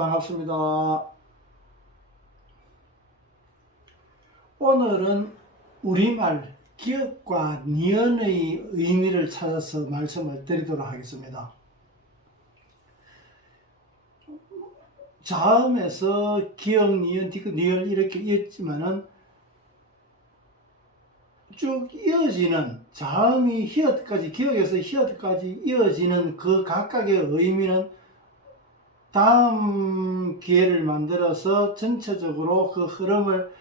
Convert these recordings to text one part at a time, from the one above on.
반갑습니다. 오늘은 우리말 기억과 니은의 의미를 찾아서 말씀을 드리도록 하겠습니다. 자음에서 기억, 니은, 디귿, 니을 이렇게 이었지만은 쭉 이어지는 자음이 히읗까지, 기억에서 히읗까지 이어지는 그 각각의 의미는 다음 기회를 만들어서 전체적으로 그 흐름을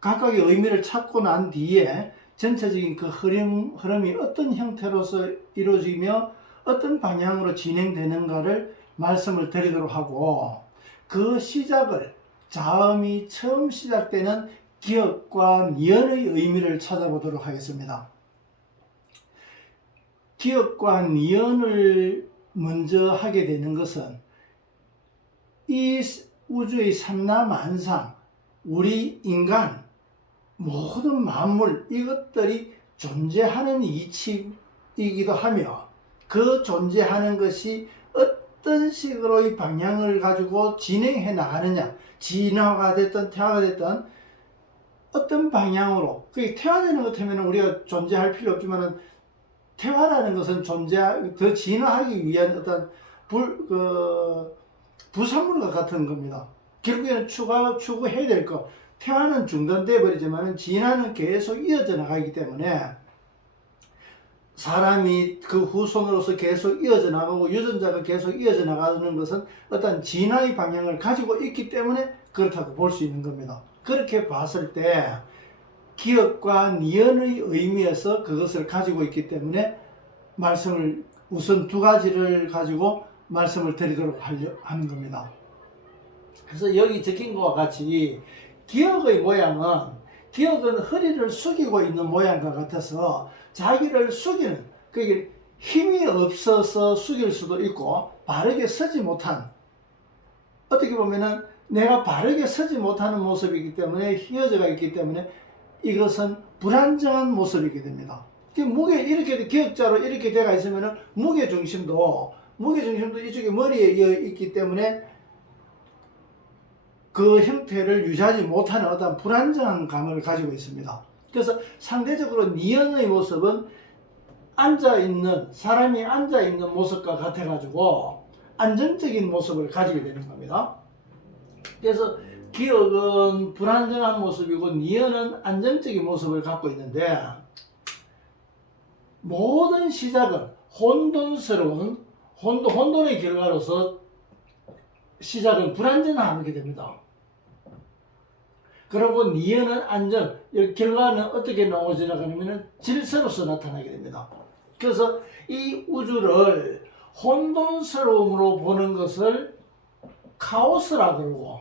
각각의 의미를 찾고 난 뒤에 전체적인 그 흐름이 어떤 형태로서 이루어지며 어떤 방향으로 진행되는가를 말씀을 드리도록 하고, 그 시작을 자음이 처음 시작되는 기억과 니은의 의미를 찾아보도록 하겠습니다. 기억과 니은을 먼저 하게 되는 것은 이 우주의 삼라만상, 우리 인간, 모든 만물, 이것들이 존재하는 이치이기도 하며, 그 존재하는 것이 어떤 식으로의 방향을 가지고 진행해 나가느냐, 진화가 됐든 퇴화가 됐든 어떤 방향으로, 그게 퇴화되는 것 하면 우리가 존재할 필요 없지만은, 퇴화라는 것은 더 진화하기 위한 어떤 부산물과 같은 겁니다. 결국에는 추구해야 될 거, 퇴화는 중단돼 버리지만 진화는 계속 이어져 나가기 때문에 사람이 그 후손으로서 계속 이어져 나가고 유전자가 계속 이어져 나가는 것은 어떤 진화의 방향을 가지고 있기 때문에 그렇다고 볼 수 있는 겁니다. 그렇게 봤을 때 기억과 니은의 의미에서 그것을 가지고 있기 때문에 말씀을 우선 두 가지를 가지고 말씀을 드리도록 하는 겁니다. 그래서 여기 적힌 것과 같이 기억의 모양은, 기억은 허리를 숙이고 있는 모양과 같아서 자기를 숙이는, 그게 힘이 없어서 숙일 수도 있고 바르게 서지 못한, 어떻게 보면은 내가 바르게 서지 못하는 모습이기 때문에, 휘어져가 있기 때문에 이것은 불안정한 모습이게 됩니다. 무게 이렇게 기억자로 이렇게 되어 있으면은 무게 중심도 이쪽에 머리에 이어 있기 때문에 그 형태를 유지하지 못하는 어떤 불안정한 감을 가지고 있습니다. 그래서 상대적으로 니은의 모습은 사람이 앉아있는 모습과 같아가지고 안정적인 모습을 가지게 되는 겁니다. 그래서 기억은 불안정한 모습이고 니은은 안정적인 모습을 갖고 있는데, 모든 시작은 혼돈의 결과로서 시작은 불안정하게 됩니다. 그리고 니은은 안정, 결과는 어떻게 나오지 나가냐면 질서로서 나타나게 됩니다. 그래서 이 우주를 혼돈스러움으로 보는 것을 카오스라 그러고,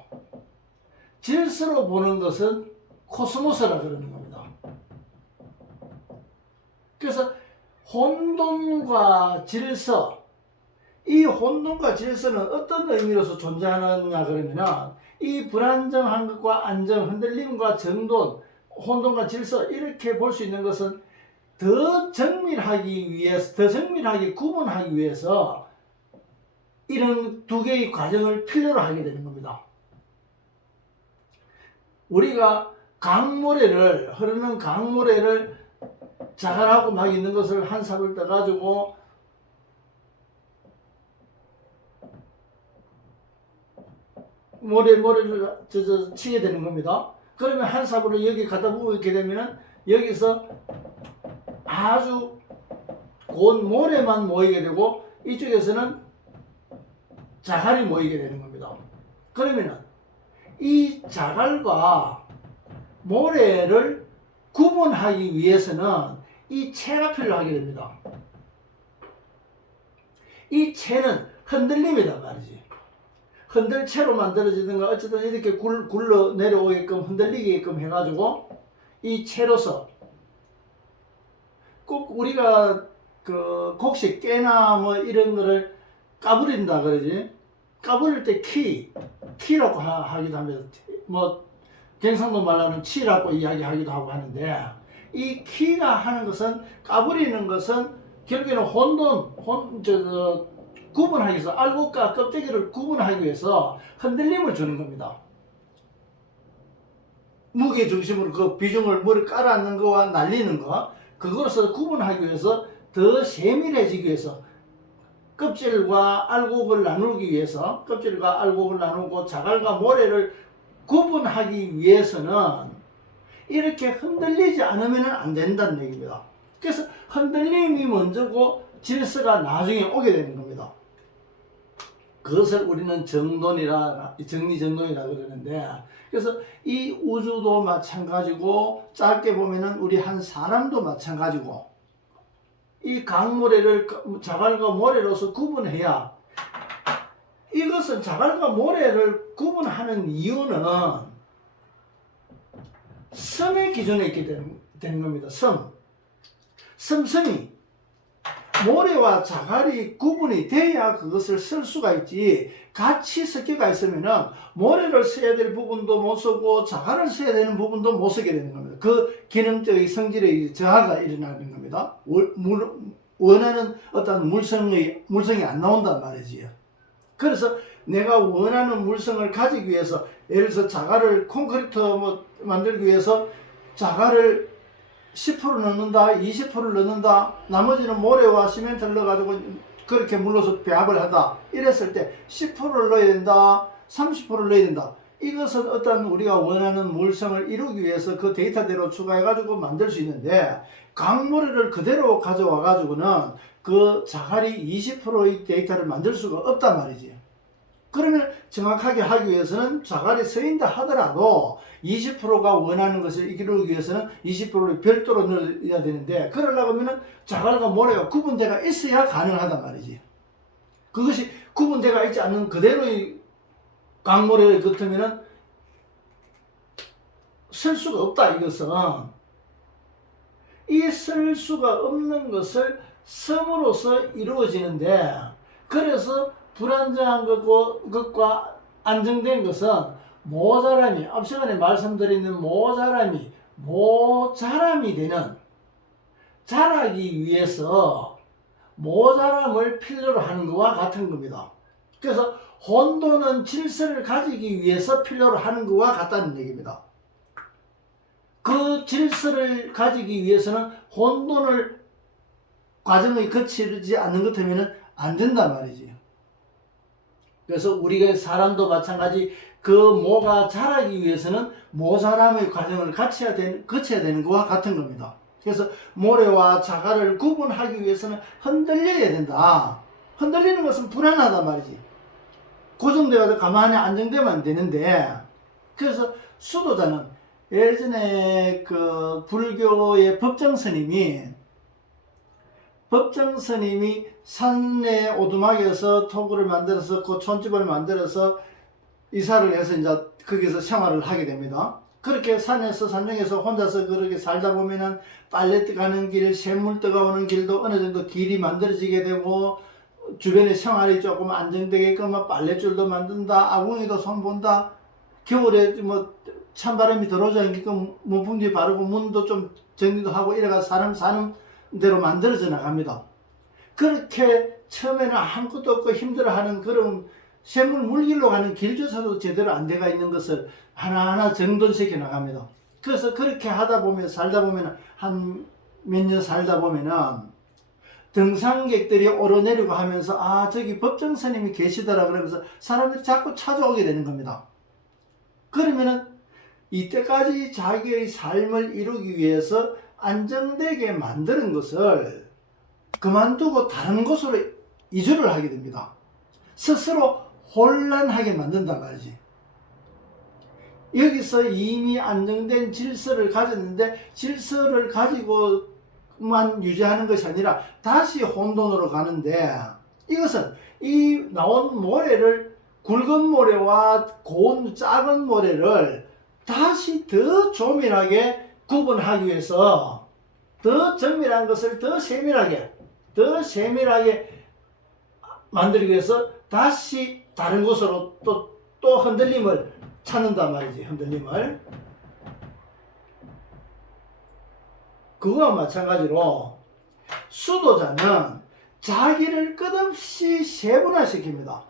질서로 보는 것은 코스모스라 그러는 겁니다. 그래서 혼돈과 질서, 이 혼돈과 질서는 어떤 의미로서 존재하느냐 그러면은, 이 불안정한 것과 안정, 흔들림과 정돈, 혼돈과 질서, 이렇게 볼 수 있는 것은 더 정밀하게 구분하기 위해서 이런 두 개의 과정을 필요로 하게 되는 겁니다. 우리가 흐르는 강모래를 자갈하고 막 있는 것을 한 삽을 떠가지고 모래를 치게 되는 겁니다. 그러면 한 삽으로 여기 갖다 부게 되면은 여기서 아주 고운 모래만 모이게 되고 이쪽에서는 자갈이 모이게 되는 겁니다. 그러면은 이 자갈과 모래를 구분하기 위해서는 이 채가 필요하게 됩니다. 이 채는 흔들림이다 말이지. 흔들채로 만들어지든가 어쨌든 이렇게 굴러 내려오게끔 흔들리게끔 해가지고 이 채로서 꼭 우리가 그 곡식 깨나 뭐 이런 거를 까부린다 그러지. 까부릴 때 키라고 하기도 합니다. 뭐 경상도 말로는 치라고 이야기하기도 하고 하는데, 이 키가 하는 것은, 까부리는 것은 결국에는 구분하기 위해서, 알곡과 껍데기를 구분하기 위해서 흔들림을 주는 겁니다. 무게 중심으로 그 비중을 머리 깔아앉는 거와 날리는 거, 그것을 구분하기 위해서, 더 세밀해지기 위해서, 껍질과 알곡을 나누기 위해서, 껍질과 알곡을 나누고 자갈과 모래를 구분하기 위해서는 이렇게 흔들리지 않으면 안 된다는 얘기입니다. 그래서 흔들림이 먼저고 질서가 나중에 오게 되는 겁니다. 그것을 우리는 정돈이라, 정리정돈이라 그러는데, 그래서 이 우주도 마찬가지고, 짧게 보면은 우리 한 사람도 마찬가지고, 이 강모래를 자갈과 모래로서 구분해야, 이것은 자갈과 모래를 구분하는 이유는 섬의 기준에 있게 되는 겁니다. 섬이 모래와 자갈이 구분이 돼야 그것을 쓸 수가 있지, 같이 섞여가 있으면은 모래를 써야 될 부분도 못 쓰고 자갈을 써야 되는 부분도 못 쓰게 되는 겁니다. 그 기능적인 성질의 저하가 일어나는 겁니다. 원하는 어떤 물성이 안 나온단 말이지요. 그래서 내가 원하는 물성을 가지기 위해서, 예를 들어서 자갈을 콘크리트 만들기 위해서 자갈을 10% 넣는다, 20% 넣는다, 나머지는 모래와 시멘트를 넣어가지고 그렇게 물러서 배합을 한다, 이랬을 때 10%를 넣어야 된다, 30%를 넣어야 된다. 이것은 어떤 우리가 원하는 물성을 이루기 위해서 그 데이터대로 추가해가지고 만들 수 있는데, 강모래를 그대로 가져와가지고는 그 자갈이 20%의 데이터를 만들 수가 없단 말이지. 그러면 정확하게 하기 위해서는 자갈이 서인다 하더라도 20%가 원하는 것을 이루기 위해서는 20%를 별도로 넣어야 되는데, 그러려고 하면 자갈과 모래가 구분대가 있어야 가능하단 말이지. 그것이 구분대가 있지 않는 그대로의 강모래를 같으면은 쓸 수가 없다. 이것은 이 쓸 수가 없는 것을 섬으로서 이루어지는데, 그래서 불안정한 것과 안정된 것은 모자람이, 앞 시간에 말씀드리는 모자람이 되는, 자라기 위해서 모자람을 필요로 하는 것과 같은 겁니다. 그래서 혼돈은 질서를 가지기 위해서 필요로 하는 것과 같다는 얘기입니다. 그 질서를 가지기 위해서는 혼돈을 과정을 거치지 않는 것 같으면 안 된단 말이지. 그래서 우리가 사람도 마찬가지, 그 모가 자라기 위해서는 모자람의 과정을 거쳐야 되는 것과 같은 겁니다. 그래서 모래와 자갈을 구분하기 위해서는 흔들려야 된다. 흔들리는 것은 불안하단 말이지. 고정되어서 가만히 안정되면 되는데, 그래서 수도자는 예전에 그 불교의 법정스님이 산에 오두막에서 토구를 만들어서 그 촌집을 만들어서 이사를 해서 이제 거기서 생활을 하게 됩니다. 그렇게 산중에서 혼자서 그렇게 살다 보면은 빨래 가는 길, 샘물 떠가오는 길도 어느 정도 길이 만들어지게 되고, 주변에 생활이 조금 안정되게끔 빨래줄도 만든다, 아궁이도 손본다, 겨울에 찬바람이 들어오지 않게끔 문풍지 바르고 문도 좀 정리도 하고, 이래가 사람 사는 대로 만들어져 나갑니다. 그렇게 처음에는 아무것도 없고 힘들어하는 그런 샘물 물길로 가는 길조차도 제대로 안 돼가 있는 것을 하나하나 정돈시켜 나갑니다. 그래서 그렇게 하다 보면, 살다 보면, 한 몇 년 살다 보면은 등산객들이 오르내리고 하면서, 아, 저기 법정스님이 계시더라 그러면서 사람들이 자꾸 찾아오게 되는 겁니다. 그러면은 이때까지 자기의 삶을 이루기 위해서 안정되게 만드는 것을 그만두고 다른 곳으로 이주를 하게 됩니다. 스스로 혼란하게 만든단 말이지. 여기서 이미 안정된 질서를 가졌는데, 질서를 가지고만 유지하는 것이 아니라 다시 혼돈으로 가는데, 이것은 이 나온 모래를, 굵은 모래와 고운 작은 모래를 다시 더 조밀하게 구분하기 위해서, 더 정밀한 것을 더 세밀하게 만들기 위해서 다시 다른 곳으로 또 흔들림을 찾는단 말이지. 흔들림을. 그거와 마찬가지로 수도자는 자기를 끝없이 세분화시킵니다.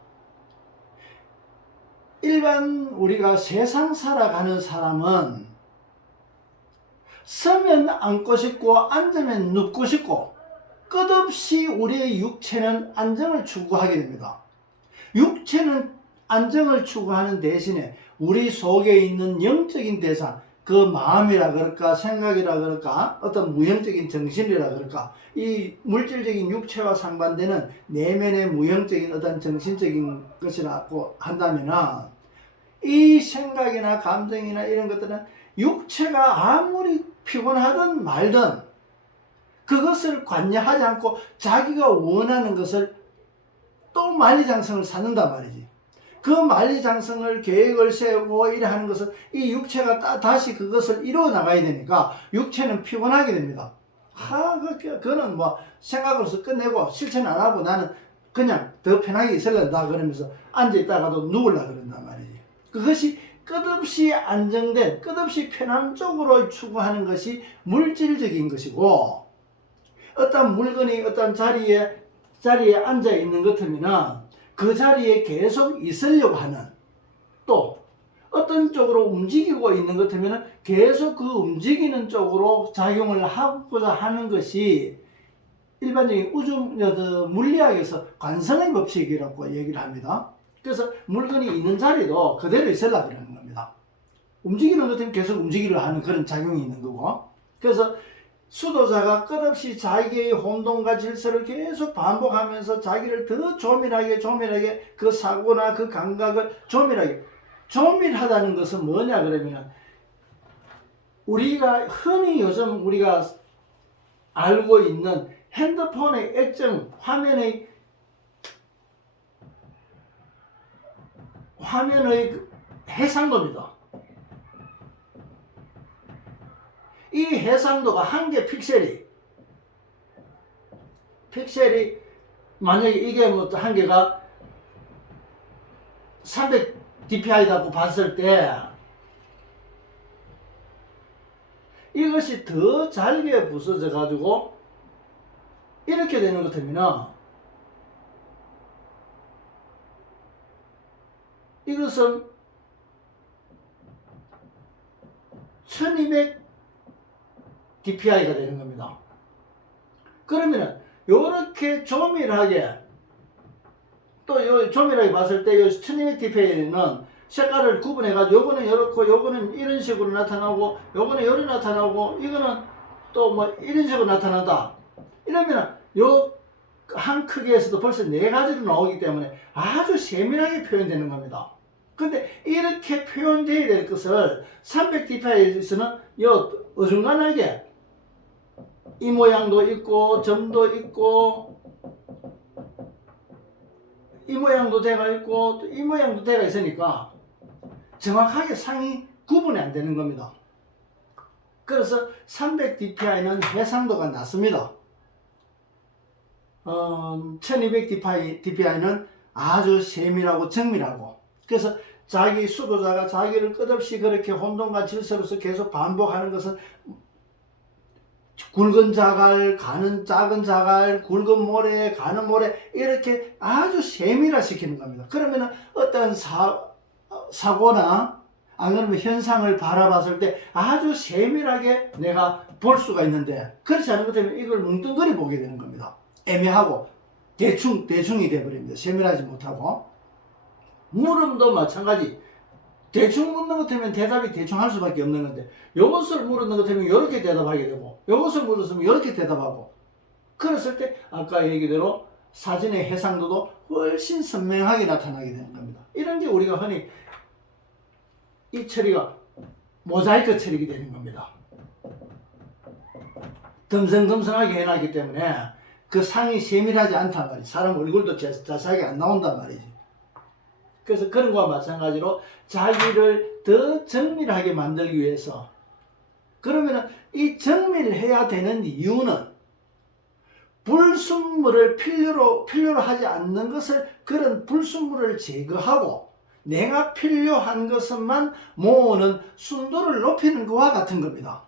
일반 우리가 세상 살아가는 사람은 서면 앉고 싶고 앉으면 눕고 싶고 끝없이 우리의 육체는 안정을 추구하게 됩니다. 육체는 안정을 추구하는 대신에 우리 속에 있는 영적인 대상, 그 마음이라 그럴까 생각이라 그럴까 어떤 무형적인 정신이라 그럴까 이 물질적인 육체와 상반되는 내면의 무형적인 어떤 정신적인 것이라고 한다면은 이 생각이나 감정이나 이런 것들은 육체가 아무리 피곤하든 말든 그것을 관여하지 않고 자기가 원하는 것을 또 만리장성을 쌓는단 말이지. 그 만리장성을 계획을 세우고 이래 하는 것은 이 육체가 다시 그것을 이루어 나가야 되니까 육체는 피곤하게 됩니다. 그거는 뭐 생각으로서 끝내고 실천 안 하고 나는 그냥 더 편하게 있을란다 그러면서 앉아있다가도 누울라 그런단 말이지. 그것이 끝없이 안정된 끝없이 편한 쪽으로 추구하는 것이 물질적인 것이고 어떤 물건이 어떤 자리에 앉아 있는 것 같으면 그 자리에 계속 있으려고 하는 또 어떤 쪽으로 움직이고 있는 것 같으면 계속 그 움직이는 쪽으로 작용을 하고자 하는 것이 일반적인 물리학에서 관성의 법칙이라고 얘기를 합니다. 그래서 물건이 있는 자리도 그대로 있으려고 그러는 겁니다. 움직이는 것 같으면 계속 움직이려 하는 그런 작용이 있는 거고 그래서 수도자가 끝없이 자기의 혼돈과 질서를 계속 반복하면서 자기를 더 조밀하게 그 사고나 그 감각을 조밀하다는 것은 뭐냐 그러면 우리가 흔히 요즘 우리가 알고 있는 핸드폰의 액정 화면의 해상도입니다. 이 해상도가 한 개 픽셀이 만약에 이게 뭐 한 개가 300dpi라고 봤을 때 이것이 더 잘게 부서져 가지고 이렇게 되는 것 같으면 이것은 1200dpi가 되는 겁니다. 그러면 요렇게 조밀하게 또 조밀하게 봤을 때 1200dpi는 색깔을 구분해 가지고 요거는 요렇고 요거는 이런 식으로 나타나고 요거는 요렇게 나타나고 이거는 또 뭐 이런 식으로 나타난다. 이러면 요 한 크기에서도 벌써 4가지로 나오기 때문에 아주 세밀하게 표현되는 겁니다. 근데 이렇게 표현되어야 될 것을 300dpi에서는 어중간하게 이 모양도 있고 점도 있고 이 모양도 대가 있고 또 이 모양도 대가 있으니까 정확하게 상이 구분이 안 되는 겁니다. 그래서 300dpi는 해상도가 낮습니다. 1200dpi는 아주 세밀하고 정밀하고 그래서 자기 수도자가 자기를 끝없이 그렇게 혼돈과 질서로서 계속 반복하는 것은 굵은 자갈, 가는 작은 자갈, 굵은 모래, 가는 모래 이렇게 아주 세밀화시키는 겁니다. 그러면 어떤 사고나 안 그러면 현상을 바라봤을 때 아주 세밀하게 내가 볼 수가 있는데 그렇지 않은 것 때문에 이걸 뭉뚱그려 보게 되는 겁니다. 애매하고 대충이 되어버립니다. 세밀하지 못하고 물음도 마찬가지 대충 묻는 것 같으면 대답이 대충 할 수밖에 없는 건데 이것을 물었는 것 같으면 이렇게 대답하게 되고 이것을 물었으면 이렇게 대답하고 그랬을 때 아까 얘기대로 사진의 해상도도 훨씬 선명하게 나타나게 되는 겁니다. 이런 게 우리가 흔히 이 처리가 모자이크 처리가 되는 겁니다. 듬성듬성하게 해놨기 때문에 그 상이 세밀하지 않단 말이지. 사람 얼굴도 자세하게 안 나온단 말이지. 그래서 그런 거와 마찬가지로 자기를 더 정밀하게 만들기 위해서 그러면 이 정밀해야 되는 이유는 불순물을 필요로 하지 않는 것을 그런 불순물을 제거하고 내가 필요한 것만 모으는 순도를 높이는 것과 같은 겁니다.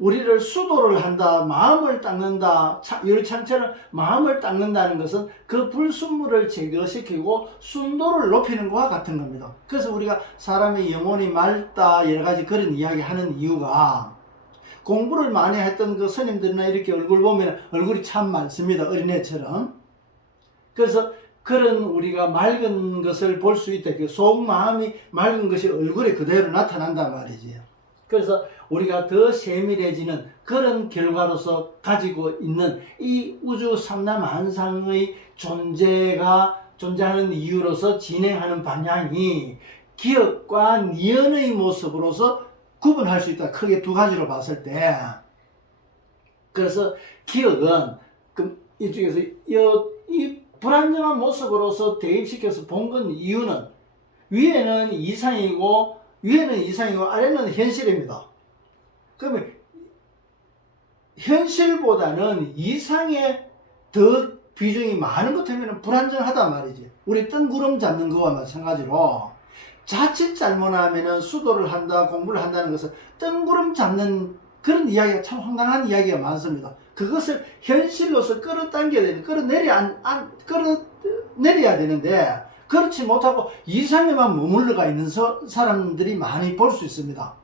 우리를 수도를 한다, 마음을 닦는다, 열창처럼 마음을 닦는다는 것은 그 불순물을 제거시키고 순도를 높이는 것과 같은 겁니다. 그래서 우리가 사람의 영혼이 맑다 여러 가지 그런 이야기 하는 이유가 공부를 많이 했던 그 스님들이나 이렇게 얼굴 보면 얼굴이 참 많습니다. 어린애처럼. 그래서 그런 우리가 맑은 것을 볼 수 있다. 그 속마음이 맑은 것이 얼굴에 그대로 나타난단 말이지요. 그래서 우리가 더 세밀해지는 그런 결과로서 가지고 있는 이 우주 삼라만상의 존재하는 이유로서 진행하는 방향이 기억과 니은의 모습으로서 구분할 수 있다. 크게 두 가지로 봤을 때. 그래서 기억은 이쪽에서 이 불안정한 모습으로서 대입시켜서 본 건 이유는 위에는 이상이고 아래는 현실입니다. 그러면 현실보다는 이상에 더 비중이 많은 것 때문에 불안정하단 말이지. 우리 뜬구름 잡는 거와 마찬가지로 자칫 잘못하면 수도를 한다, 공부를 한다는 것은 뜬구름 잡는 그런 이야기가 참 황당한 이야기가 많습니다. 그것을 현실로서 끌어내려야 되는데 그렇지 못하고 이상에만 머물러가 있는 사람들이 많이 볼 수 있습니다.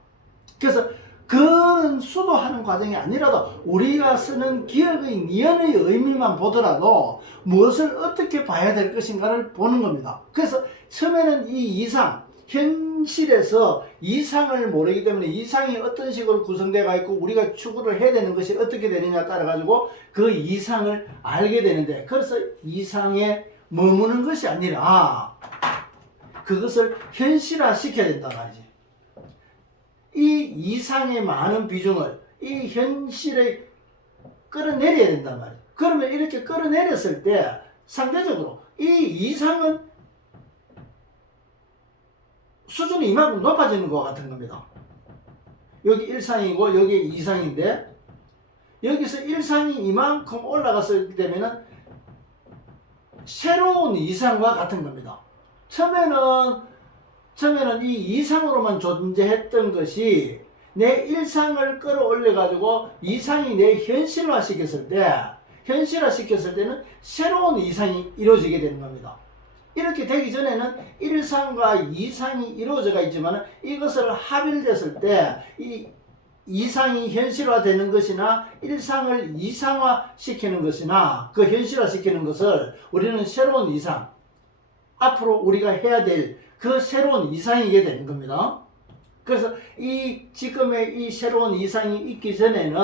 그래서 그런 수도하는 과정이 아니라도 우리가 쓰는 기억의 니은의 의미만 보더라도 무엇을 어떻게 봐야 될 것인가를 보는 겁니다. 그래서 처음에는 이 이상, 현실에서 이상을 모르기 때문에 이상이 어떤 식으로 구성되어 있고 우리가 추구를 해야 되는 것이 어떻게 되느냐에 따라 가지고 그 이상을 알게 되는데, 그래서 이상에 머무는 것이 아니라 그것을 현실화 시켜야 된단 말이지. 이 이상의 많은 비중을 이 현실에 끌어내려야 된단 말이야. 그러면 이렇게 끌어내렸을 때 상대적으로 이 이상은 수준이 이만큼 높아지는 것 같은 겁니다. 여기 1상이고 여기 2상인데 여기서 1상이 이만큼 올라갔을 때면은 새로운 2상과 같은 겁니다. 처음에는 이 이상으로만 존재했던 것이 내 1상을 끌어올려 가지고 2상이 내 현실화 시켰을 때는 새로운 2상이 이루어지게 되는 겁니다. 이렇게 되기 전에는 1상과 2상이 이루어져가 있지만 이것을 합일됐을 때 이 2상이 현실화 되는 것이나 1상을 2상화 시키는 것이나 그 현실화 시키는 것을 우리는 새로운 2상, 앞으로 우리가 해야 될 그 새로운 2상이게 되는 겁니다. 그래서 지금의 이 새로운 2상이 있기 전에는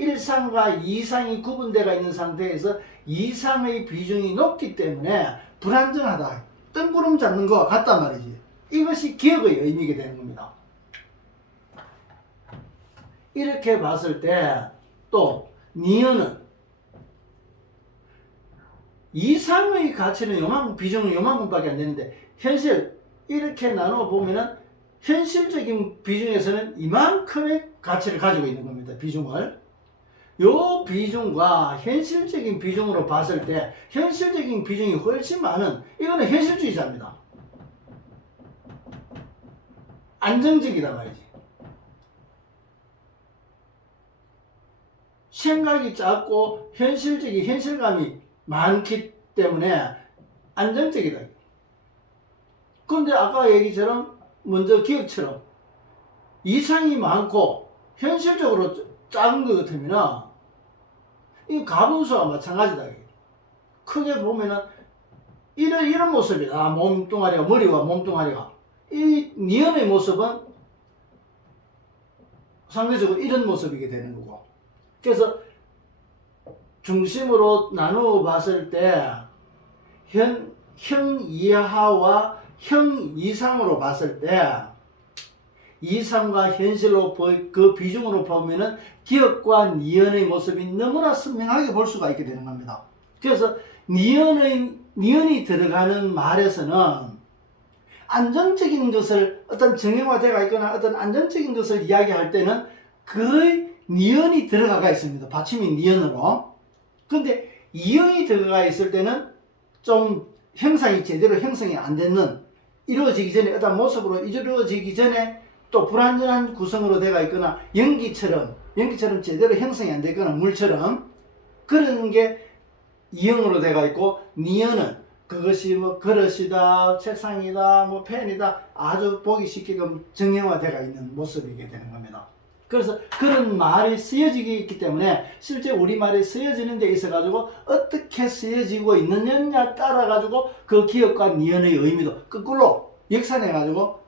1상과 2상이 구분되어 있는 상태에서 2상의 비중이 높기 때문에 불안정하다, 뜬구름 잡는 것과 같단 말이지. 이것이 기억의 의미가 되는 겁니다. 이렇게 봤을 때 또 니은은 이상의 가치는 요만큼, 비중은 요만큼밖에 안 되는데 현실 이렇게 나눠 보면은 현실적인 비중에서는 이만큼의 가치를 가지고 있는 겁니다. 비중을. 요 비중과 현실적인 비중으로 봤을 때 현실적인 비중이 훨씬 많은, 이거는 현실주의자입니다. 안정적이다 말이지. 생각이 작고 현실감이 많기 때문에 안정적이다. 그런데 아까 얘기처럼 먼저 기억처럼 이상이 많고 현실적으로 작은 것 같으면 이 가분수와 마찬가지다. 크게 보면은 이런 모습이다. 몸뚱아리가, 머리와 몸뚱아리가. 이 니은의 모습은 상대적으로 이런 모습이게 되는 거고. 그래서 중심으로 나누어 봤을 때 형 이하와 형 이상으로 봤을 때 이상과 현실로 그 비중으로 보면은 기억과 니은의 모습이 너무나 선명하게 볼 수가 있게 되는 겁니다. 그래서 니은이 들어가는 말에서는 안정적인 것을 어떤 정형화되어 있거나 어떤 안정적인 것을 이야기할 때는 그 니은이 들어가 있습니다. 받침이 니은으로. 근데 이응이 들어가 있을 때는 좀 형상이 제대로 형성이 안 되는, 이루어지기 전에, 어떤 모습으로 이루어지기 전에 또 불완전한 구성으로 되어 있거나 연기처럼 제대로 형성이 안 되거나 물처럼 그런 게 이형으로 되어 있고, 니은은 그것이 뭐 그릇이다, 책상이다, 뭐 펜이다, 아주 보기 쉽게끔 정형화되어 있는 모습이게 되는 겁니다. 그래서 그런 말이 쓰여지기 있기 때문에 실제 우리말이 쓰여지는 데 있어 가지고 어떻게 쓰여지고 있느냐에 따라 가지고 그 기억과 니은의 의미도 거꾸로 역산해 가지고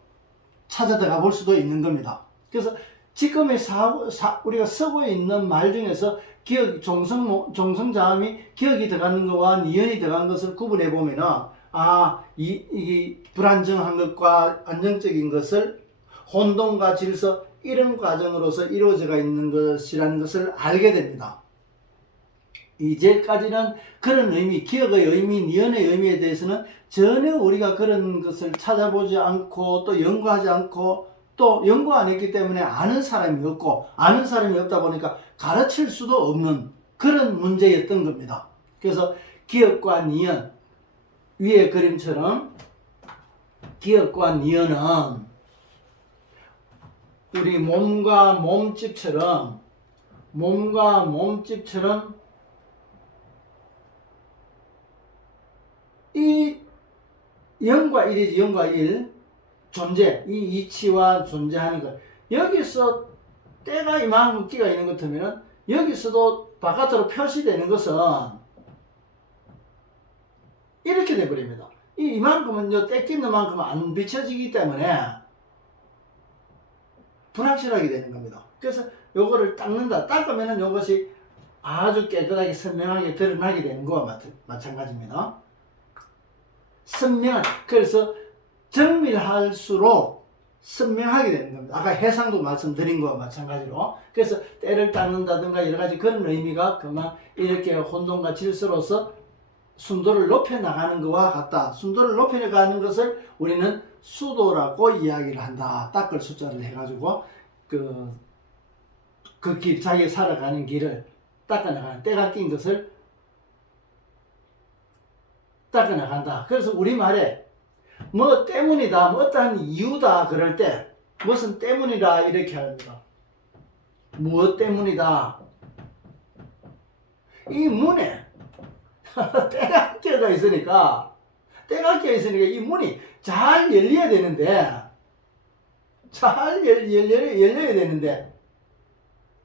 찾아 들어가 볼 수도 있는 겁니다. 그래서 지금의 우리가 쓰고 있는 말 중에서 기억, 종성자음이 기억이 들어가는 것과 니은이 들어간 것을 구분해 보면은, 이게 불안정한 것과 안정적인 것을 혼동과 질서, 이런 과정으로서 이루어져 있는 것이라는 것을 알게 됩니다. 이제까지는 그런 의미, 기억의 의미, 니은의 의미에 대해서는 전혀 우리가 그런 것을 찾아보지 않고 또 연구하지 않고 또 연구 안 했기 때문에 아는 사람이 없고, 아는 사람이 없다 보니까 가르칠 수도 없는 그런 문제였던 겁니다. 그래서 기억과 니은, 위의 그림처럼 기억과 니은은 우리 몸과 몸집처럼 이 0과 1이지, 0과 1 존재, 이 이치와 존재하는 것. 여기서 때가 이만큼 끼가 있는 것 같으면 여기서도 바깥으로 표시되는 것은 이렇게 돼버립니다. 이만큼은 때 끼는 만큼은 안 비춰지기 때문에 불확실하게 되는 겁니다. 그래서 요거를 닦는다. 닦으면 요것이 아주 깨끗하게 선명하게 드러나게 되는 거와 마찬가지입니다. 그래서 정밀할수록 선명하게 되는 겁니다. 아까 해상도 말씀드린 거와 마찬가지로. 그래서 때를 닦는다든가 여러 가지 그런 의미가 그만 이렇게 혼돈과 질서로서 순도를 높여 나가는 것과 같다. 순도를 높여 나가는 것을 우리는 수도라고 이야기를 한다. 닦을 숫자를 해가지고 그 길, 자기 살아가는 길을 닦아나가는, 때가 낀 것을 닦아나간다. 그래서 우리말에 뭐 때문이다, 뭐 어떠한 이유다 그럴 때 무엇은 때문이다 이렇게 합니다. 무엇 때문이다? 이 문에 때가 껴져 있으니까 이 문이 잘 열려야 되는데 열려야 되는데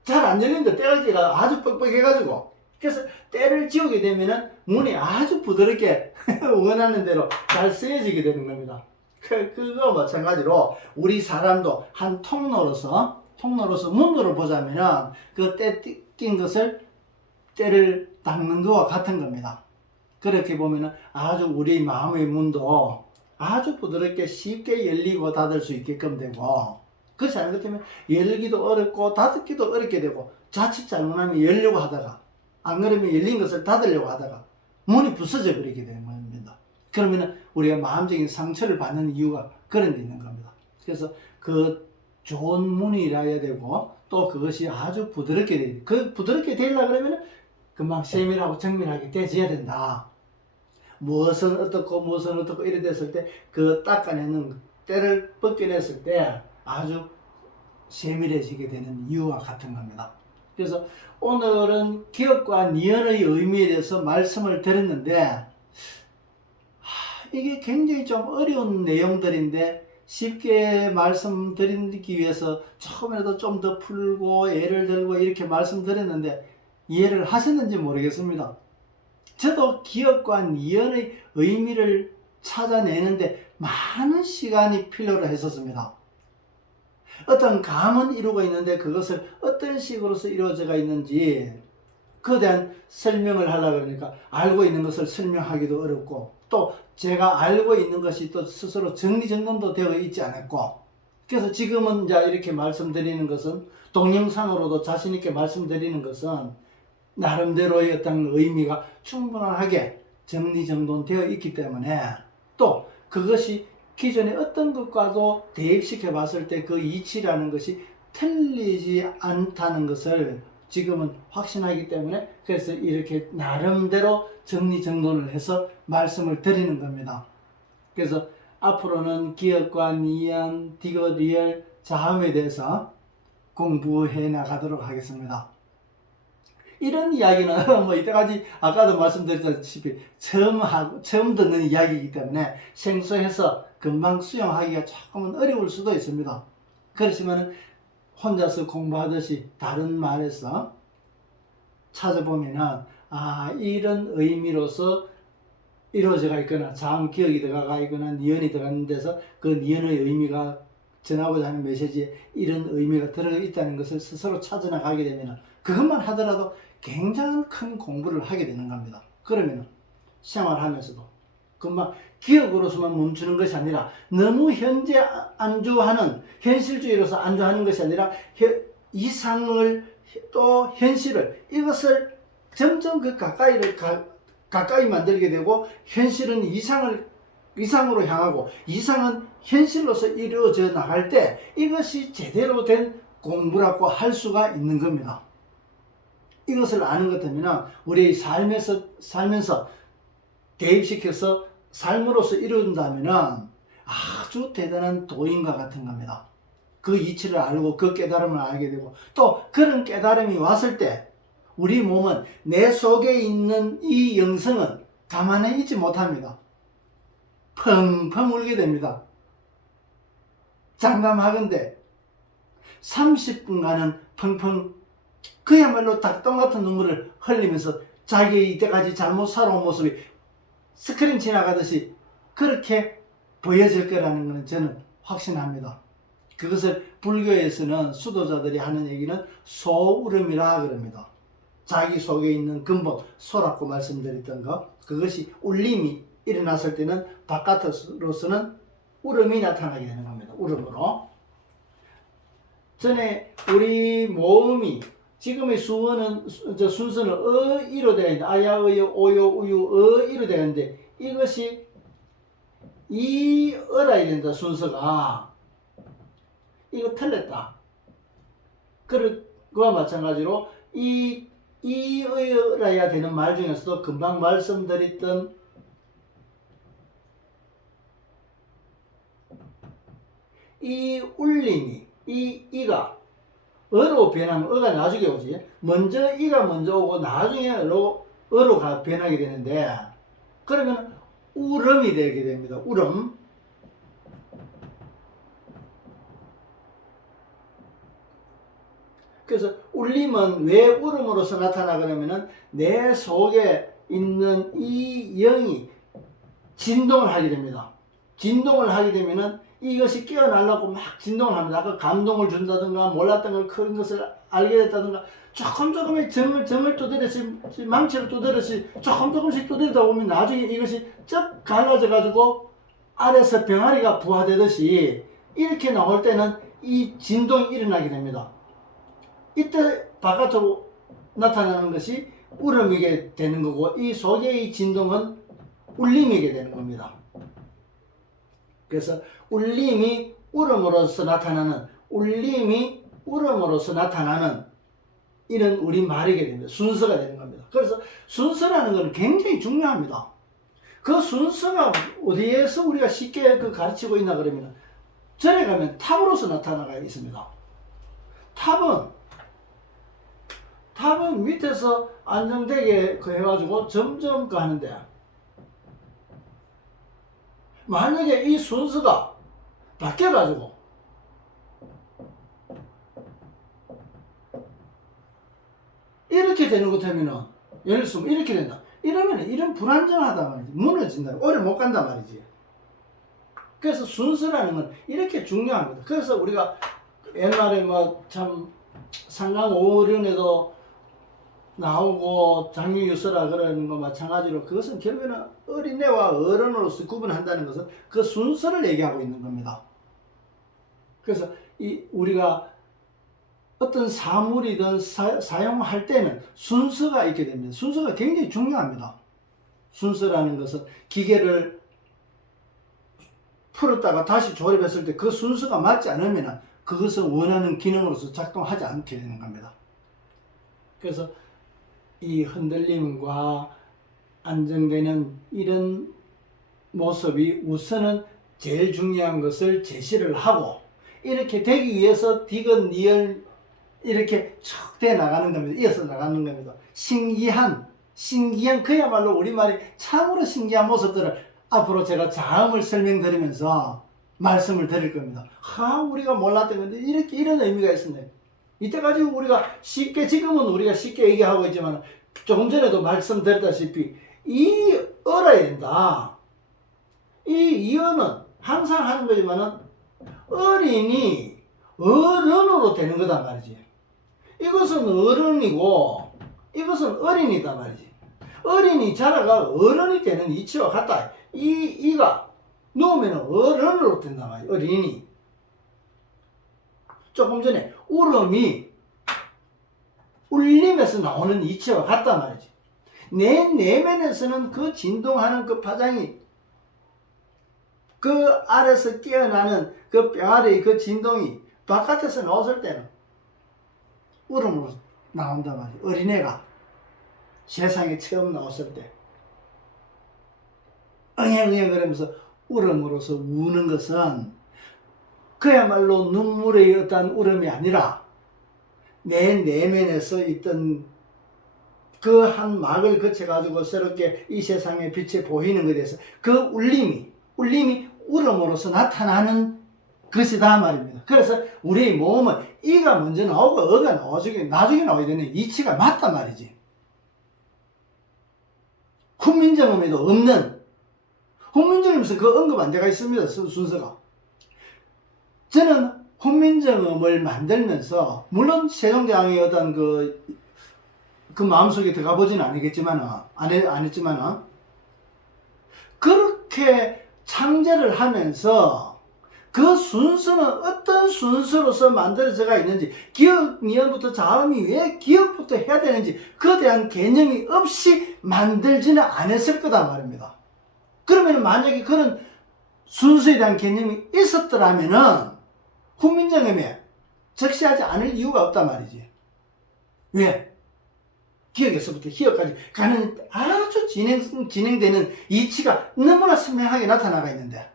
잘 안 열리는데 때가 끼가 아주 뻑뻑해가지고, 그래서 때를 지우게 되면은 문이 아주 부드럽게 원하는 대로 잘 쓰여지게 되는 겁니다. 그거 마찬가지로 우리 사람도 한 통로로서 문으로 보자면은 그 때 낀 것을 때를 닦는 것과 같은 겁니다. 그렇게 보면은 아주 우리 마음의 문도 아주 부드럽게 쉽게 열리고 닫을 수 있게끔 되고, 그렇지 않은 것 때문에 열기도 어렵고 닫기도 어렵게 되고, 자칫 잘못하면 열려고 하다가 안 그러면 열린 것을 닫으려고 하다가 문이 부서져 버리게 되는 겁니다. 그러면 우리가 마음적인 상처를 받는 이유가 그런 데 있는 겁니다. 그래서 그 좋은 문이라야 되고 또 그것이 아주 부드럽게 되고, 그 부드럽게 되려고 그러면 금방 세밀하고 정밀하게 되어야 된다. 무엇은 어떻고 이래 됐을 때 그 닦아내는 때를 벗겨냈을 때 아주 세밀해지게 되는 이유와 같은 겁니다. 그래서 오늘은 기억과 니은의 의미에 대해서 말씀을 드렸는데, 이게 굉장히 좀 어려운 내용들인데 쉽게 말씀드리기 위해서 처음에도 좀 더 풀고 예를 들고 이렇게 말씀드렸는데 이해를 하셨는지 모르겠습니다. 저도 기억과 니은의 의미를 찾아내는데 많은 시간이 필요로 했었습니다. 어떤 감은 이루고 있는데 그것을 어떤 식으로서 이루어져 있는지 그에 대한 설명을 하려고 그러니까 알고 있는 것을 설명하기도 어렵고, 또 제가 알고 있는 것이 또 스스로 정리정돈도 되어 있지 않았고, 그래서 지금은 이제 이렇게 말씀드리는 것은, 동영상으로도 자신 있게 말씀드리는 것은 나름대로의 어떤 의미가 충분하게 정리정돈되어 있기 때문에, 또 그것이 기존의 어떤 것과도 대입시켜 봤을 때 그 이치라는 것이 틀리지 않다는 것을 지금은 확신하기 때문에, 그래서 이렇게 나름대로 정리정돈을 해서 말씀을 드리는 겁니다. 그래서 앞으로는 기억과 니은, 디귿, 리을, 자음에 대해서 공부해 나가도록 하겠습니다. 이런 이야기는 뭐 이때까지 아까도 말씀드렸다시피 처음 듣는 이야기이기 때문에 생소해서 금방 수용하기가 조금은 어려울 수도 있습니다. 그렇지만 혼자서 공부하듯이 다른 말에서 찾아보면은 이런 의미로서 이루어져가 있거나 자음 기억이 들어가 있거나 니은이 들어가는 데서 그 니은의 의미가 전하고자 하는 메시지에 이런 의미가 들어있다는 것을 스스로 찾아나가게 되면 그것만 하더라도 굉장히 큰 공부를 하게 되는 겁니다. 그러면 생활하면서도 금방 기억으로서만 멈추는 것이 아니라 너무 현재 안주하는 현실주의로서 안주하는 것이 아니라 이상을 또 현실을 이것을 점점 그 가까이 만들게 되고 현실은 이상으로 향하고 이상은 현실로서 이루어져 나갈 때 이것이 제대로 된 공부라고 할 수가 있는 겁니다. 이것을 아는 것 때문에 우리 살면서 대입시켜서 삶으로서 이룬다면 아주 대단한 도인과 같은 겁니다. 그 이치를 알고 그 깨달음을 알게 되고 또 그런 깨달음이 왔을 때 우리 몸은 내 속에 있는 이 영성은 가만히 있지 못합니다. 펑펑 울게 됩니다. 장담하건대 30분간은 펑펑 그야말로 닭똥 같은 눈물을 흘리면서 자기 이때까지 잘못 살아온 모습이 스크린 지나가듯이 그렇게 보여질 거라는 것은 저는 확신합니다. 그것을 불교에서는 수도자들이 하는 얘기는 소울음이라 그럽니다. 자기 속에 있는 근본, 소라고 말씀드렸던 것, 그것이 울림이 일어났을 때는 바깥으로서는 울음이 나타나게 되는 겁니다. 울음으로. 전에 우리 모음이 지금의 순서는 어이로 되어 있는데 아야, 어요, 오요, 우유, 어이로 되어 있는데 이것이 이어라야 된다. 순서가 이거 틀렸다. 그와 마찬가지로 이어라야 되는 말 중에서도 금방 말씀드렸던 이 울림이 이가 어로 변하면 어가 나중에 오지. 먼저 이가 먼저 오고 나중에 어로 변하게 되는데 그러면 울음이 되게 됩니다. 울음. 그래서 울림은 왜 울음으로서 나타나냐면은 내 속에 있는 이 영이 진동을 하게 됩니다. 진동을 하게 되면은 이것이 깨어나려고 막 진동을 합니다. 아까 감동을 준다든가 몰랐던 걸 큰 것을 알게 됐다든가 조금의 점을 두드렸지 망치를 두드렸지 조금씩 두드리다 보면 나중에 이것이 쩍 갈라져 가지고 아래서 병아리가 부화되듯이 이렇게 나올 때는 이 진동이 일어나게 됩니다. 이때 바깥으로 나타나는 것이 울음이게 되는 거고 이 속의 이 진동은 울림이게 되는 겁니다. 그래서 울림이 울음으로서 나타나는 이런 우리 말이게 됩니다. 순서가 되는 겁니다. 그래서 순서라는 것은 굉장히 중요합니다. 그 순서가 어디에서 우리가 쉽게 가르치고 있나 그러면 절에 가면 탑으로서 나타나가 있습니다. 탑은 밑에서 안정되게 해가지고 점점 가는데 만약에 이 순서가 바뀌어가지고 이렇게 되는 것 같으면은 예를 들면 이렇게 된다. 이러면 이런 불안정하다 말이지. 무너진다. 오래 못 간다 말이지. 그래서 순서라는 건 이렇게 중요합니다. 그래서 우리가 옛날에 참 상강오륜에도 나오고 장유유서라 그러는 거 마찬가지로 그것은 결국에는 어린애와 어른으로서 구분한다는 것은 그 순서를 얘기하고 있는 겁니다. 그래서 우리가 어떤 사물이든 사용할 때는 순서가 있게 됩니다. 순서가 굉장히 중요합니다. 순서라는 것은 기계를 풀었다가 다시 조립했을 때 그 순서가 맞지 않으면 그것은 원하는 기능으로서 작동하지 않게 되는 겁니다. 그래서 이 흔들림과 안정되는 이런 모습이 우선은 제일 중요한 것을 제시를 하고 이렇게 되기 위해서 디귿, 리을 이렇게 쭉 돼 나가는 겁니다. 이어서 나가는 겁니다. 신기한 그야말로 우리말이 참으로 신기한 모습들을 앞으로 제가 자음을 설명드리면서 말씀을 드릴 겁니다. 우리가 몰랐던 건데 이렇게 이런 의미가 있었네. 이때까지 우리가 지금은 우리가 쉽게 얘기하고 있지만 조금 전에도 말씀드렸다시피 이 어라야 된다. 이 어는 항상 하는 거지만은 어린이 어른으로 되는 거단 말이지. 이것은 어른이고 이것은 어린이다 말이지. 어린이 자라가 어른이 되는 이치와 같다. 이가 놓으면 어른으로 된단 말이야. 어린이. 조금 전에 울림에서 나오는 이치와 같단 말이지. 내 내면에서는 그 진동하는 그 파장이 그 아래서 깨어나는 그 뼈아래의 그 진동이 바깥에서 나왔을 때는 울음으로 나온단 말이야. 어린애가 세상에 처음 나왔을 때 응애응애 그러면서 울음으로써 우는 것은 그야말로 눈물의 어떤 울음이 아니라 내 내면에서 있던 그 한 막을 거쳐가지고 새롭게 이 세상에 빛에 보이는 것에 대해서 그 울림이 울음으로써 나타나는 것이다 말입니다. 그래서 우리의 몸은 이가 먼저 나오고 어가 나중에 나와야 되는 이치가 맞단 말이지. 훈민정음에도 없는, 훈민정음에서 그 언급 안 돼가 있습니다. 순서가. 저는 훈민정음을 만들면서 물론 세종대왕의 어떤 그 마음속에 들어가 보지는 안 했지만 그렇게 창제를 하면서 그 순서는 어떤 순서로서 만들어져가 있는지, 기억, 미연부터 자음이 왜 기억부터 해야 되는지 그에 대한 개념이 없이 만들지는 않았을 거다 말입니다. 그러면 만약에 그런 순서에 대한 개념이 있었더라면은 훈민정음에 적시하지 않을 이유가 없단 말이지. 왜? 기억에서부터 희역까지 가는 아주 진행되는 이치가 너무나 선명하게 나타나가 있는데,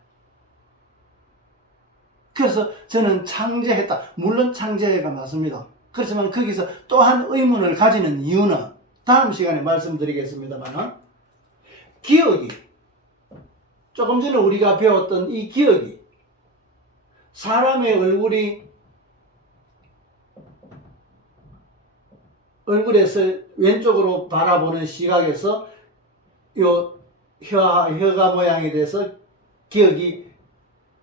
그래서 저는 창제했다. 물론 창제가 맞습니다. 그렇지만 거기서 또한 의문을 가지는 이유는 다음 시간에 말씀드리겠습니다만, 기억이 조금 전에 우리가 배웠던 이 기억이 사람의 얼굴에서 왼쪽으로 바라보는 시각에서 요 혀가 모양에 대해서 기억이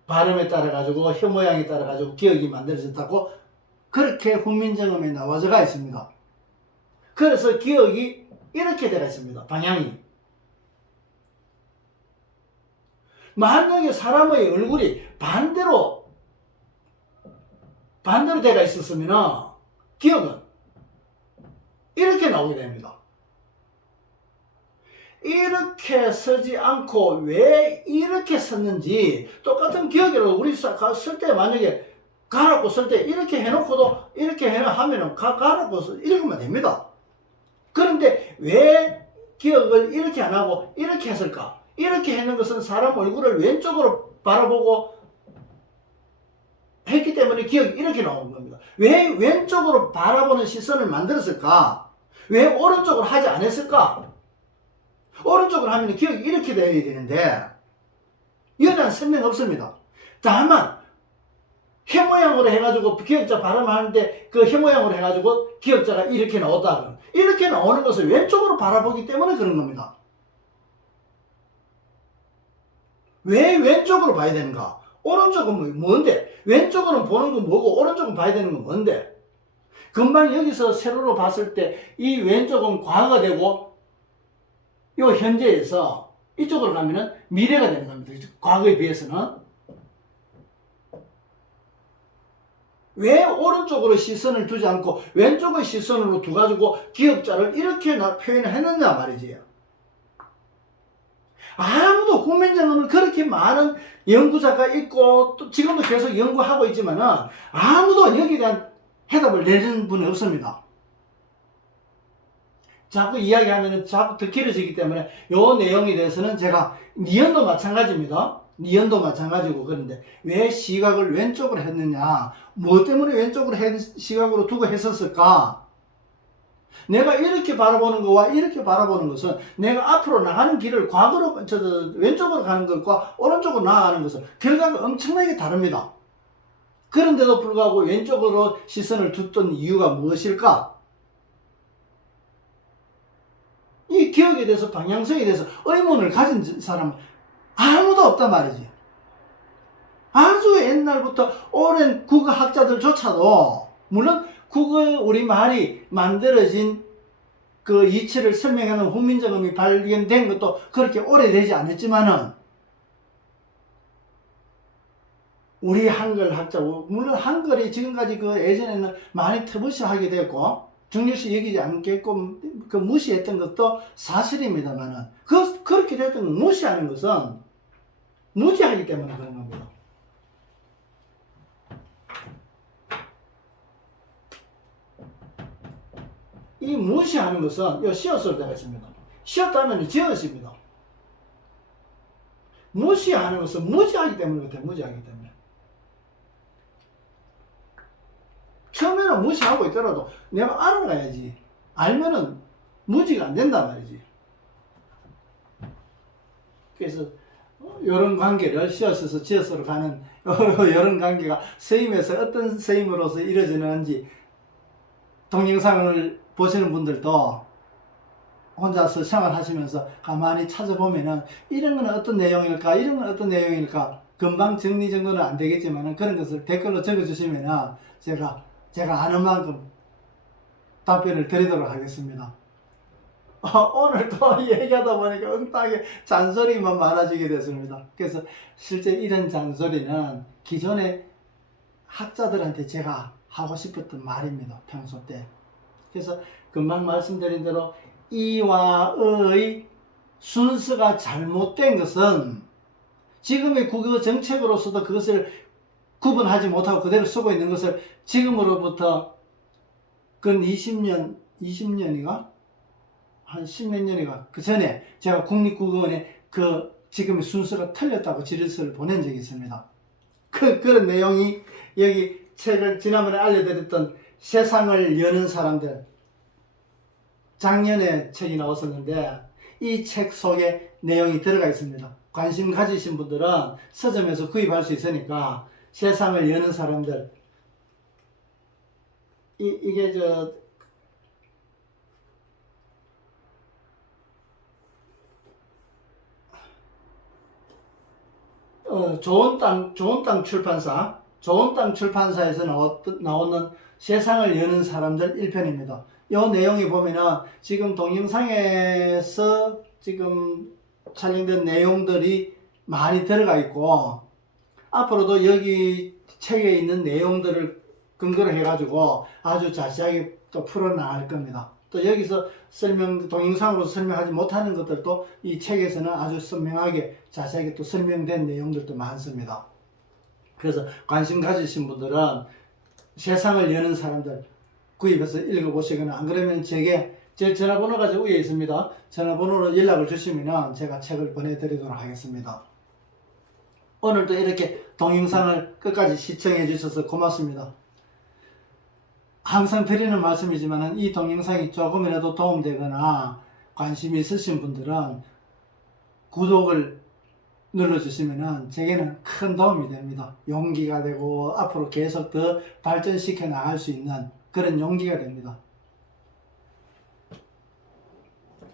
발음에 따라 가지고 혀 모양에 따라 가지고 기억이 만들어졌다고 그렇게 훈민정음에 나와져가 있습니다. 그래서 기억이 이렇게 되어 있습니다. 방향이. 만약에 사람의 얼굴이 반대로 되어 있었으면 기억은 이렇게 나오게 됩니다. 이렇게 서지 않고 왜 이렇게 섰는지, 똑같은 기억으로 우리 쓸 때 만약에 가라고 쓸 때 이렇게 해놓고도 이렇게 하면은 가라고 읽으면 됩니다. 그런데 왜 기억을 이렇게 안 하고 이렇게 했을까? 이렇게 했는 것은 사람 얼굴을 왼쪽으로 바라보고 했기 때문에 기억이 이렇게 나오는 겁니다. 왜 왼쪽으로 바라보는 시선을 만들었을까? 왜 오른쪽으로 하지 않았을까? 오른쪽으로 하면 기억이 이렇게 되어야 되는데 이에 대한 설명이 없습니다. 다만 혀 모양으로 해가지고 기억자 발음하는데 그 혀 모양으로 해가지고 기억자가 이렇게 나왔다. 이렇게 나오는 것을 왼쪽으로 바라보기 때문에 그런 겁니다. 왜 왼쪽으로 봐야 되는가? 오른쪽은 뭔데? 왼쪽으로 보는 건 뭐고 오른쪽은 봐야 되는 건 뭔데? 금방 여기서 세로로 봤을 때 이 왼쪽은 과거가 되고 요 현재에서 이쪽으로 가면은 미래가 되는 겁니다. 과거에 비해서는. 왜 오른쪽으로 시선을 두지 않고 왼쪽의 시선으로 두가지고 기억자를 이렇게 표현을 했느냐 말이지. 아무도 훈민정음을 그렇게 많은 연구자가 있고 또 지금도 계속 연구하고 있지만은 아무도 여기에 대한 해답을 내는 분이 없습니다. 자꾸 이야기하면 자꾸 더 길어지기 때문에 이 내용에 대해서는 제가 니은도 마찬가지입니다. 니은도 마찬가지고. 그런데 왜 시각을 왼쪽으로 했느냐, 뭐 때문에 왼쪽으로 시각으로 두고 했었을까? 내가 이렇게 바라보는 것과 이렇게 바라보는 것은 내가 앞으로 나가는 길을 과거로 왼쪽으로 가는 것과 오른쪽으로 나아가는 것은 결과가 엄청나게 다릅니다. 그런데도 불구하고 왼쪽으로 시선을 뒀던 이유가 무엇일까? 이 기억에 대해서, 방향성에 대해서 의문을 가진 사람은 아무도 없단 말이지. 아주 옛날부터 오랜 국어학자들조차도, 물론 우리말이 만들어진 그 이치를 설명하는 훈민정음이 발견된 것도 그렇게 오래되지 않았지만은, 우리 한글 학자, 물론 한글이 지금까지 그 예전에는 많이 터부시하게 됐고 중요시 여기지 않게끔 그 무시했던 것도 사실입니다만은, 그렇게 됐던 걸 무시하는 것은 무지하기 때문에 그런 겁니다. 이 무시하는 것은 시옷을 되어 있습니다. 쉬었다면 지었습니다. 무시하는 것은 무지하기 때문에 그렇다. 무지하기 때문에. 처음에는 무시하고 있더라도 내가 알아가야지. 알면은 무지가 안 된단 말이지. 그래서 이런 관계를 시옷에서 지어서로 가는 이런 관계가 서임에서 어떤 서임으로서 이루어지는지 동영상을 보시는 분들도 혼자서 생활하시면서 가만히 찾아보면은 이런 건 어떤 내용일까, 이런 건 어떤 내용일까, 금방 정리정돈은 안 되겠지만 그런 것을 댓글로 적어주시면은 제가 아는 만큼 답변을 드리도록 하겠습니다. 오늘 또 얘기하다 보니까 엉뚱하게 잔소리만 많아지게 됐습니다. 그래서 실제 이런 잔소리는 기존의 학자들한테 제가 하고 싶었던 말입니다. 평소 때. 그래서 금방 말씀드린 대로 이와 의의 순서가 잘못된 것은 지금의 국어 정책으로서도 그것을 구분하지 못하고 그대로 쓰고 있는 것을 지금으로부터 근 20년이가 한 10몇 년이가 그 전에 제가 국립국어원에 그 지금의 순서가 틀렸다고 질의서를 보낸 적이 있습니다. 그런 내용이 여기 책을 지난번에 알려드렸던 세상을 여는 사람들, 작년에 책이 나왔었는데 이 책 속에 내용이 들어가 있습니다. 관심 가지신 분들은 서점에서 구입할 수 있으니까 세상을 여는 사람들, 이게 좋은 땅 출판사에서 나오는 세상을 여는 사람들 1편입니다. 이 내용이 보면은 지금 동영상에서 지금 촬영된 내용들이 많이 들어가 있고, 앞으로도 여기 책에 있는 내용들을 근거로 해가지고 아주 자세하게 또 풀어나갈 겁니다. 또 여기서 동영상으로 설명하지 못하는 것들도 이 책에서는 아주 선명하게 자세하게 또 설명된 내용들도 많습니다. 그래서 관심 가지신 분들은 세상을 여는 사람들 구입해서 읽어보시거나, 안 그러면 제 전화번호가 저 위에 있습니다. 전화번호로 연락을 주시면 제가 책을 보내드리도록 하겠습니다. 오늘도 이렇게 동영상을 끝까지 시청해 주셔서 고맙습니다. 항상 드리는 말씀이지만 이 동영상이 조금이라도 도움되거나 관심이 있으신 분들은 구독을 눌러주시면 제게는 큰 도움이 됩니다. 용기가 되고 앞으로 계속 더 발전시켜 나갈 수 있는 그런 용기가 됩니다.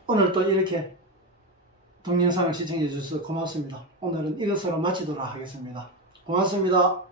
오늘 또 이렇게 동영상을 시청해 주셔서 고맙습니다. 오늘은 이것으로 마치도록 하겠습니다. 고맙습니다.